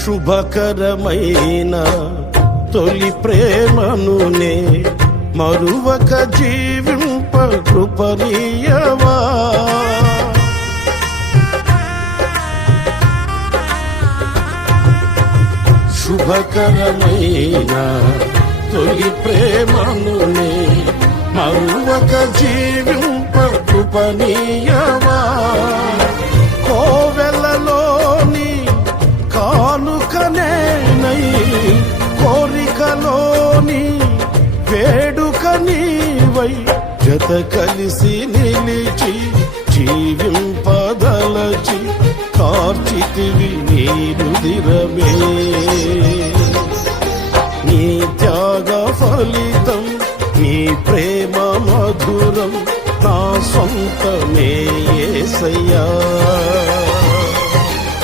శుభకరమైన తొలి ప్రేమనునే మరువక జీవింప కృపనీయవా. శుభకరమైన తొలి ప్రేమనునే మరువక జీవింప కృపనీయవా. కోవెలలోని కానుకనేనై కోరికలోని వేడుక నీవై జత కలిసి నిలిచి జీవింపదలచి కార్చితివి నీ రుధిరమే. నీ త్యాగ ఫలితం నీ ప్రేమ మధురం నా సొంతమే యేసయ్యా.